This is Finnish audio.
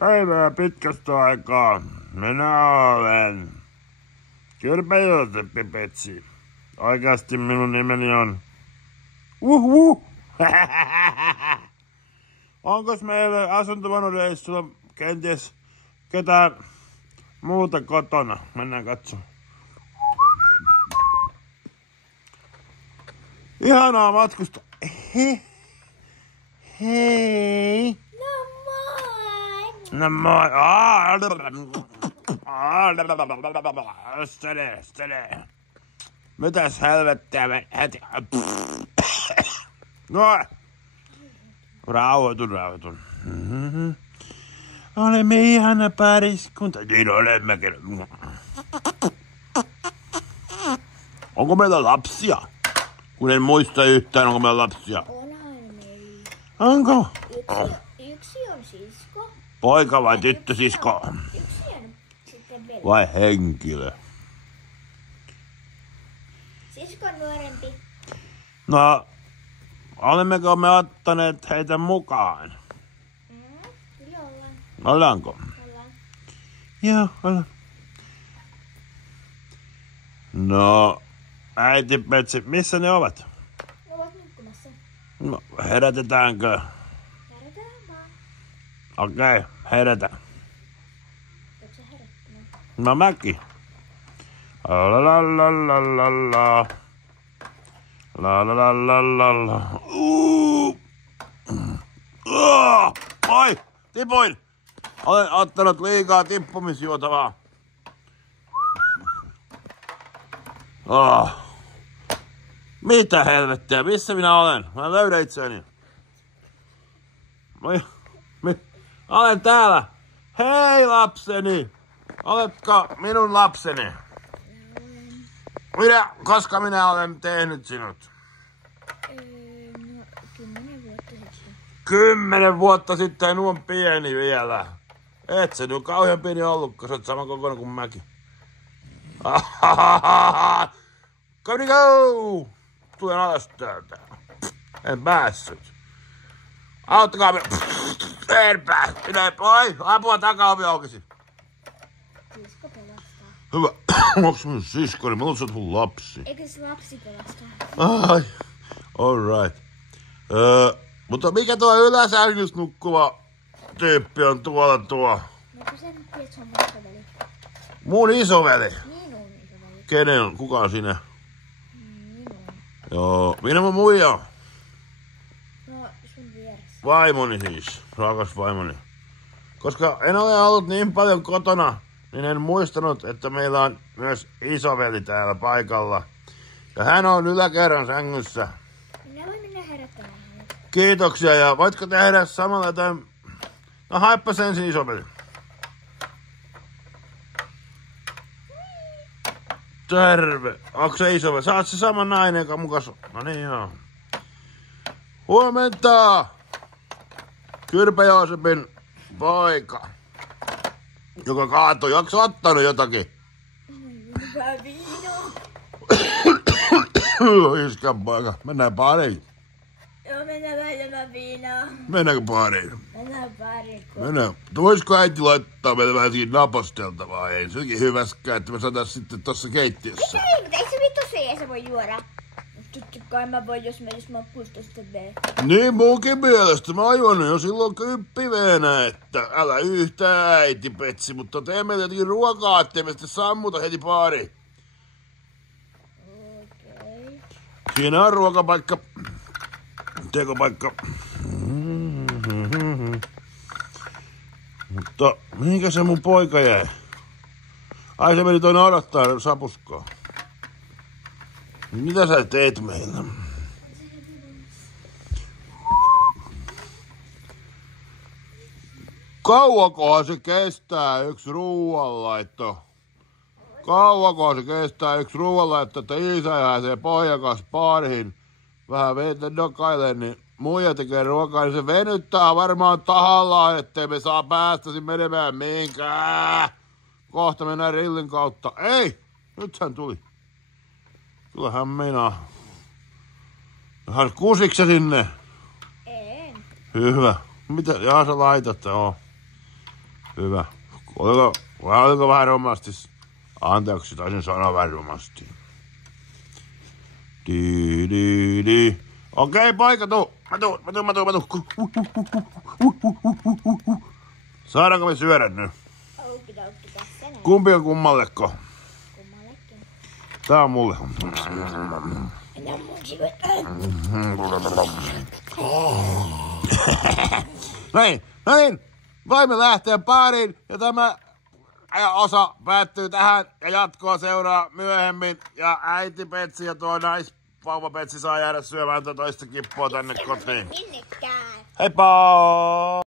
Päivää pitkästä aikaa. Minä olen Kyrpä Jooseppi Petsi. Oikeasti minun nimeni on Onkos meillä asuntovaunureissulla kenties ketään muuta kotona? Mennään katsomaan. Ihanaa matkusta. Hei. No moi. Stele. Mitäs helvettiä heti? No. Rauhoitun. Olemme ihana pariskunta. Niin olemmekin. Onko meillä lapsia? Kun en muista yhtään, onko meillä lapsia. Onhan meillä. Onko? Yksi on sisko. Poika vai tyttösisko? Yksi on sitten veli. Vai henkilö? Sisko on nuorempi. No, olemmeko me ottaneet heitä mukaan? Kyllä ollaan. Ollaanko? Ollaan. Joo, ollaan. No, äiti Petsi, missä ne ovat? Ne ovat nukkumassa. No, herätetäänkö? Herätään vaan. Okei, herätä. Onko sä herättämään? No mäkin. La. Ai, tipuin! Olen ottanut liikaa tippumisjuotavaa. Mitä helvettiä? Missä minä olen? Mä löydän itseäni. Olen täällä. Hei lapseni! Oletko minun lapseni? Koska minä olen tehnyt sinut? No, 10 vuotta sitten. 10 vuotta sitten, nuo on pieni vielä. Et se nyt kauhean pieni ollut, kun sä oot saman kokoinen kuin mäkin. Come go! Tulen alas täältä. En päässyt. Auttakaa minua. En päässyt. Oi, apua, takaovi aukesi. Sisko pelastaa. Hyvä. Onks mun siskoni? Mä luulen, sä oot mun lapsi. Eikö se lapsi pelastaa? Ai. Alright. Mutta mikä tuo yläsängyssä nukkuva tyyppi on tuo? No kun sä nyt tiedät, se on mun isoveli. Mun isoveli. Minun isoveli. Kenen on? Kuka on sinä? Minun. Joo. Minä mun muija. No, sun vieressä. Vaimoni siis. Rakas vaimoni. Koska en ole ollut niin paljon kotona, niin en muistanut, että meillä on myös isoveli täällä paikalla. Ja hän on yläkerran sängyssä. Minä voin mennä herättämään hänet. Kiitoksia, ja voitko tehdä samalla jotain? No haippas ensin isoveli. Terve. Onko se isoveli? Sä oot se sama nainen, joka mukas. No niin joo. Huomenta! Kyrpä Joosepin poika. Joka kaatui. Onko sä ottanut jotakin? Hyvä viino. Iskän poika. Mennään baariin. Joo, mennään vähemmän viinaa. Mennäänkö baariin? Mennään pariin. Mennään. Voisiko äiti laittaa meille vähän siinä naposteltavaa? Ei se onkin hyväskään, että me saadaan sitten tossa keittiössä. Ei, mutta eikö se vittu ei se voi juoda? Totta kai mä voin, jos mä puiston sitten vee. Niin munkin mielestä. Mä oon juonut jo silloin 10 veenä, että älä yhtään äiti Petsi, mutta tee meille jotenkin ruokaa, ettei me sitten sammuta heti baariin. Okei. Siinä on ruokapaikka. Tekopaikka. Mutta mihinkä se mun poika jäi? Ai se meni toinen odottaa sapuskaa. Mitä sä teet meillä? Kauakohan se kestää yksi ruuanlaitto? Kauakohan se kestää yksi ruuanlaitto, että isä jää sen pojan kanssa baariin vähän veitä dokailee, niin muija tekee ruokaa, niin se venyttää varmaan tahallaan, ettei me saa päästä menemään mihinkään. Kohta mennään rillin kautta. Ei! Nyt hän tuli. Kyllähän minä. Hän kusiksä sinne? En. Hyvä. Mitä? Jaa, sä laitat, joo. Hyvä. Oliko vähän romastis? Anteeksi, taisin sanoa vähän romastia. Okei, poika, tuu. Mä tuun. Saadaanko me syödä nyt? Okidoki, tässä näin. Kumpi on kummalleko? Kummallekin. Tää on mulle. Ja mun sivet. Näin. Voimme lähteä baariin ja tämä osa päättyy tähän ja jatkoa seuraa myöhemmin. Ja äiti Petsi ja tuo naisvauva Petsi saa jäädä syömään toista kippoa tänne kotiin. Minnekään. Heippa!